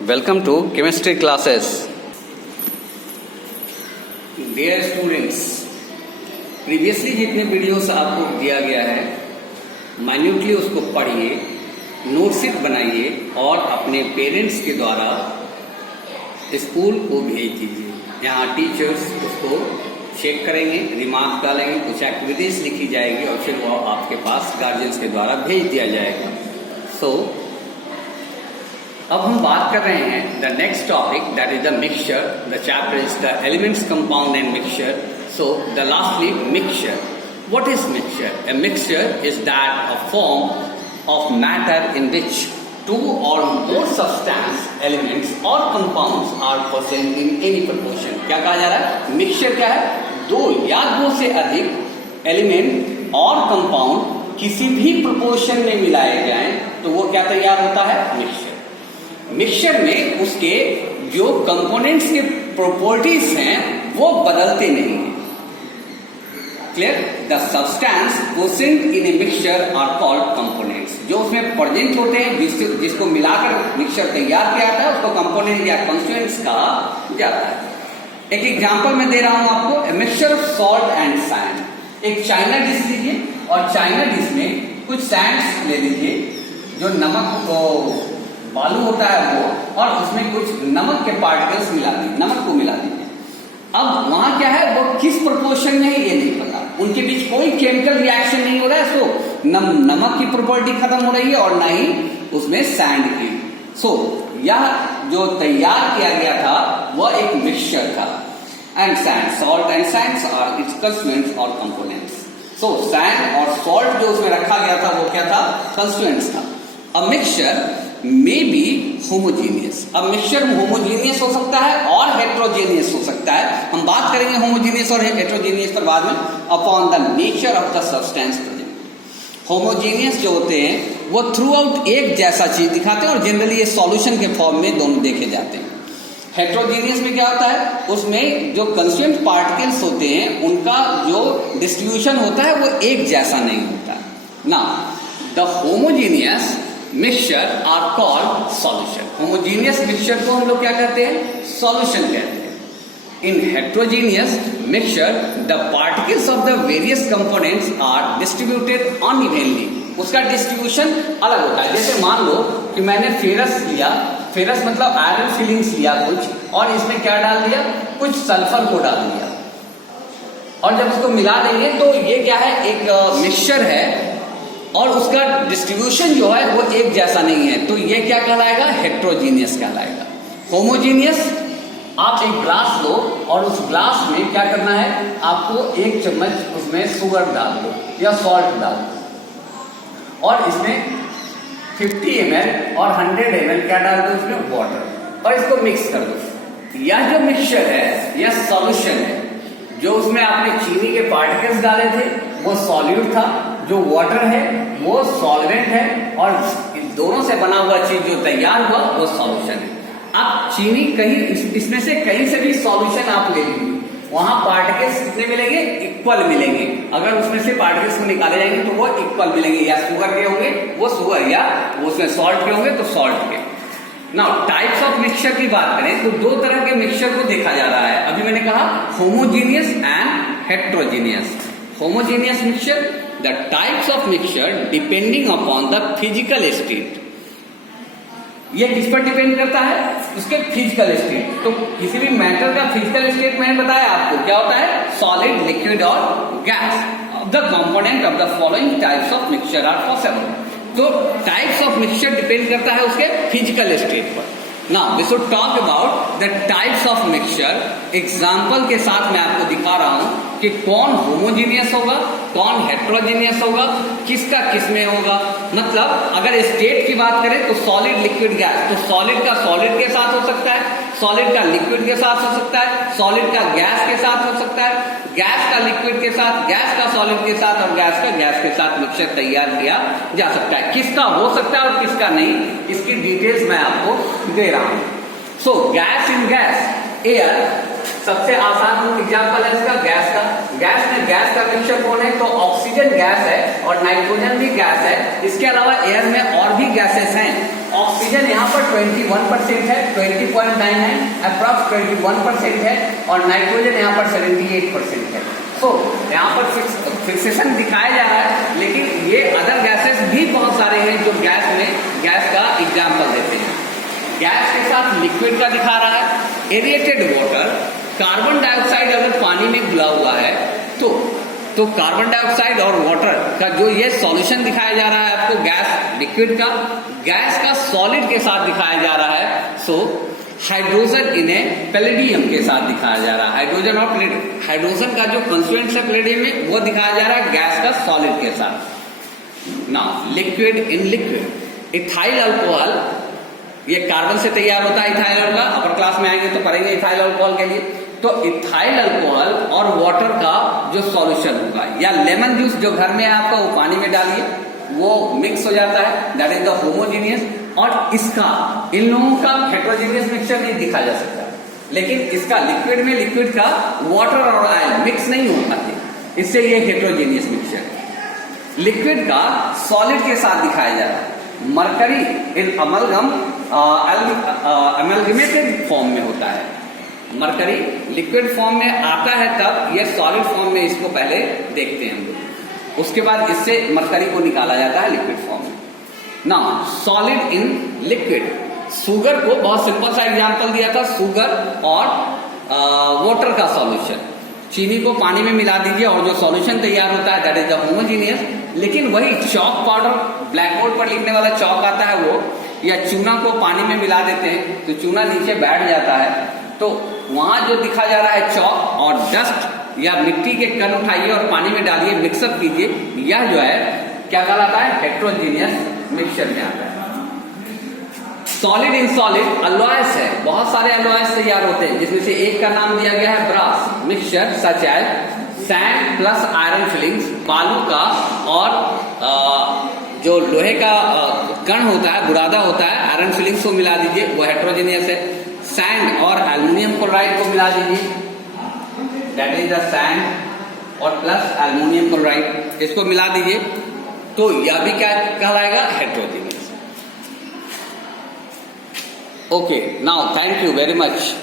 Welcome to chemistry classes. Dear students, previously जितने videos आपको दिया गया है माइन्यूटली उसको पढ़िए, नोटशीट बनाइए और अपने पेरेंट्स के द्वारा स्कूल को भेज दीजिए। यहाँ टीचर्स उसको चेक करेंगे, रिमार्क डालेंगे, कुछ एक्टिविटीज लिखी जाएगी और फिर वो आपके पास गार्जियंस के द्वारा भेज दिया जाएगा। सो अब हम बात कर रहे हैं the next topic, that is the mixture. The chapter is the elements, compound and mixture. So the lastly mixture. What is mixture? A mixture is that a form of matter in which two or more substance elements or compounds are present in any proportion। क्या कहा जा रहा है? Mixture क्या है? दो या दो से अधिक एलिमेंट और कंपाउंड किसी भी प्रोपोर्शन में मिलाए जाएं तो वो क्या तैयार होता है? मिक्सचर। मिक्सचर में उसके जो कंपोनेंट्स के प्रॉपर्टीज हैं वो बदलते नहीं हैं। Clear? The substance present in a mixture are called components. जो उसमें प्रेजेंट होते हैं, जिसको मिलाकर मिक्सचर तैयार किया जाता है, उसको कंपोनेंट या कंस्टिट्यूएंट्स कहा जाता है। एक एग्जांपल मैं दे रहा हूं आपको, a mixture of salt and sand. एक चाइना डिश लीजिए और चाइना डिश में कुछ सैंड्स ले लीजिए, जो नमक को बालू होता है वो, और उसमें कुछ नमक के पार्टिकल्स मिला दीजिए, नमक को मिला दीजिए। अब वहां क्या है, वो किस प्रोपोर्शन में है ये नहीं पता, उनके बीच कोई केमिकल रिएक्शन नहीं हो रहा है। सो नमक की प्रॉपर्टी खत्म हो रही है और ना ही उसमें सैंड की। सो यह जो तैयार किया गया था वह एक मिक्सचर था। And sand, salt and sands are its constituents और कंपोनेंट्स। सो सैंड और सॉल्ट जो उसमें रखा गया था वो क्या था? कंस्टिट्यूएंट्स था। A mixture may be homogeneous। अब मिक्सचर होमोजीनियस हो सकता है और हेट्रोजेनियस हो सकता है। हम बात करेंगे होमोजीनियस और हेट्रोजेनियस पर बाद में। Upon the nature of the substance present. Homogeneous जो होते हैं वो थ्रू आउट एक जैसा चीज दिखाते हैं और जनरली ये सॉल्यूशन के फॉर्म में दोनों देखे जाते हैं। हेट्रोजीनियस में क्या होता है, उसमें जो कंस्टिट्यूएंट पार्टिकल्स होते हैं उनका जो डिस्ट्रीब्यूशन होता है वो एक जैसा नहीं होता ना। The homogeneous mixture are called solution. Homogeneous mixture को हम लोग क्या कहते हैं? सॉल्यूशन कहते हैं। In heterogeneous mixture the particles of the various components are distributed unevenly. उसका डिस्ट्रीब्यूशन अलग होता है। जैसे मान लो कि मैंने फेरस लिया, फेरस मतलब आयरन फिलिंग्स लिया कुछ, और इसमें क्या डाल दिया? कुछ सल्फर को डाल दिया, और जब उसको मिला देंगे तो ये क्या है? एक मिक्सचर है और उसका डिस्ट्रीब्यूशन जो है वो एक जैसा नहीं है, तो ये क्या कहलाएगा? हेट्रोजीनियस कहलाएगा। होमोजीनियस, आप एक ग्लास लो और उस ग्लास में क्या करना है? आपको एक चम्मच उसमें शुगर डाल दो या सॉल्ट डाल दो, और इसमें 50 ml और 100 ml क्या डाल दो? उसमें वाटर, और इसको मिक्स कर दो। यह जो मिक्सचर है यह सॉल्यूशन है। जो उसमें आपने चीनी के पार्टिकल्स डाले थे वो सॉल्यूट था, जो वाटर है वो सॉल्वेंट है, और इन दोनों से बना हुआ चीज जो तैयार हुआ वो सॉल्यूशन है। अब चीनी कहीं इसमें से कहीं से भी सॉल्यूशन आप ले लीजिए, वहां पार्टिकल्स कितने मिलेंगे? इक्वल मिलेंगे। अगर उसमें से पार्टिकल्स को निकाले जाएंगे तो वो इक्वल मिलेंगे, या शुगर के होंगे वो शुगर, या उसमें सॉल्ट के होंगे तो सॉल्ट के। नाउ टाइप्स ऑफ मिक्सचर की बात करें तो दो तरह के मिक्सचर को देखा जा रहा है। अभी मैंने कहा homogeneous and heterogeneous. Homogeneous mixture, the types of mixture depending upon the physical state. ये किस पर डिपेंड करता है? उसके फिजिकल स्टेट। तो किसी भी मैटर का फिजिकल स्टेट मैंने बताया आपको क्या होता है? सॉलिड, लिक्विड और gas. The component of the following types of mixture are possible. तो टाइप्स ऑफ मिक्सचर डिपेंड करता है उसके फिजिकल स्टेट पर। Now we should talk about the types of mixture. Example के साथ मैं आपको दिखा रहा हूं कि कौन होमोजीनियस होगा, कौन हेट्रोजीनियस होगा, किसका किसमें होगा। मतलब अगर स्टेट की बात करें तो सॉलिड, लिक्विड, गैस, तो सॉलिड का सॉलिड के साथ हो सकता है, सॉलिड का लिक्विड के साथ हो सकता है, सॉलिड का गैस के साथ हो सकता है, गैस का लिक्विड के साथ, गैस का सॉलिड के साथ, और गैस का गैस के साथ मिक्सचर तैयार किया जा सकता है। किसका हो सकता है और किसका नहीं, इसकी डिटेल्स मैं आपको दे रहा हूं। सो गैस इन गैस, एयर सबसे आसान एग्जाम्पल है इसका, गैस का। गैस में गैस का मिक्सचर कौन है? तो ऑक्सीजन गैस है और नाइट्रोजन भी गैस है। इसके अलावा एयर में और भी गैसेस हैं। ऑक्सीजन ऑक्सीजन यहाँ पर 21% है, 20.99, अप्रॉक्स 21% है, और नाइट्रोजन यहाँ पर 78% है। तो यहाँ पर फिक्सेशन दिखाया जा रहा है, लेकिन ये अदर गैसेस भी बहुत सारे हैं जो गैस का एग्जाम्पल देते हैं। गैस के साथ लिक्विड का दिखा रहा है। एरिएटेड वाटर, कार्बन डाइऑक्साइड अगर पानी में घुला हुआ है तो कार्बन डाइऑक्साइड और वाटर का जो ये सॉल्यूशन दिखाया जा रहा है आपको, गैस लिक्विड का, गैस का सॉलिड के साथ दिखाया जा रहा है। सो हाइड्रोजन इन्हें पैलेडियम के साथ दिखाया जा रहा है। हाइड्रोजन और हाइड्रोजन का जो कंस्टिट्यूएंट्स है पैलेडियम में, वो दिखाया जा रहा है गैस का सॉलिड के साथ। Now liquid in liquid, ethyl alcohol, ये कार्बन से तैयार होता है इथाइल अल्कोहल, अपर क्लास में आएंगे तो पढ़ेंगे इथाइल अल्कोहल के लिए। तो इथाइल अल्कोहल और वाटर का जो सॉल्यूशन होगा, या लेमन जूस जो घर में है आपका, वो पानी में डालिए, वो मिक्स हो जाता है, दैट इज द होमोजीनियस। और इसका, इन लोगों का हेट्रोजीनियस मिक्सचर नहीं दिखा जा सकता, लेकिन इसका लिक्विड में लिक्विड का वाटर और ऑयल मिक्स नहीं हो पाते, इससे ये हेट्रोजीनियस मिक्सचर। लिक्विड का सॉलिड के साथ दिखाया जा रहा है। मरकरी इन अमलगम अमलगमेटेड फॉर्म में होता है। मरकरी लिक्विड फॉर्म में आता है तब, ये सॉलिड फॉर्म में इसको पहले देखते हैं हम लोग, उसके बाद इससे मरकरी को निकाला जाता है लिक्विड फॉर्म में। ना सॉलिड इन लिक्विड, शुगर को बहुत सिंपल सा एग्जांपल दिया था, शुगर और वाटर का सॉल्यूशन। चीनी को पानी में मिला दीजिए और जो सॉल्यूशन तैयार होता है दैट इज द होमोजीनियस। लेकिन वही चॉक पाउडर, ब्लैक बोर्ड पर लिखने वाला चॉक आता है वो, या चूना को पानी में मिला देते हैं तो चूना नीचे बैठ जाता है, तो वहां जो दिखा जा रहा है चॉक और डस्ट या मिट्टी के कण उठाइए और पानी में डालिए, मिक्सअप कीजिए, यह जो है क्या कहलाता है, हेट्रोजीनियस मिक्सचर में आता है। सॉलिड इन सॉलिड अलॉयस है, बहुत सारे अलॉयस तैयार होते हैं, जिसमें से एक का नाम दिया गया है brass mixture, such as sand plus iron filings, बालू का और जो लोहे का कण होता है, बुरादा होता है, आयरन फिलिंग्स को मिला दीजिए, वो हेट्रोजीनियस है। सैंड और एल्युमिनियम क्लोराइड को मिला दीजिए, दैट इज द सैंड और प्लस एल्युमिनियम क्लोराइड, इसको मिला दीजिए, तो यह भी क्या कहलाएगा, heterogeneous. Okay, now thank you very much.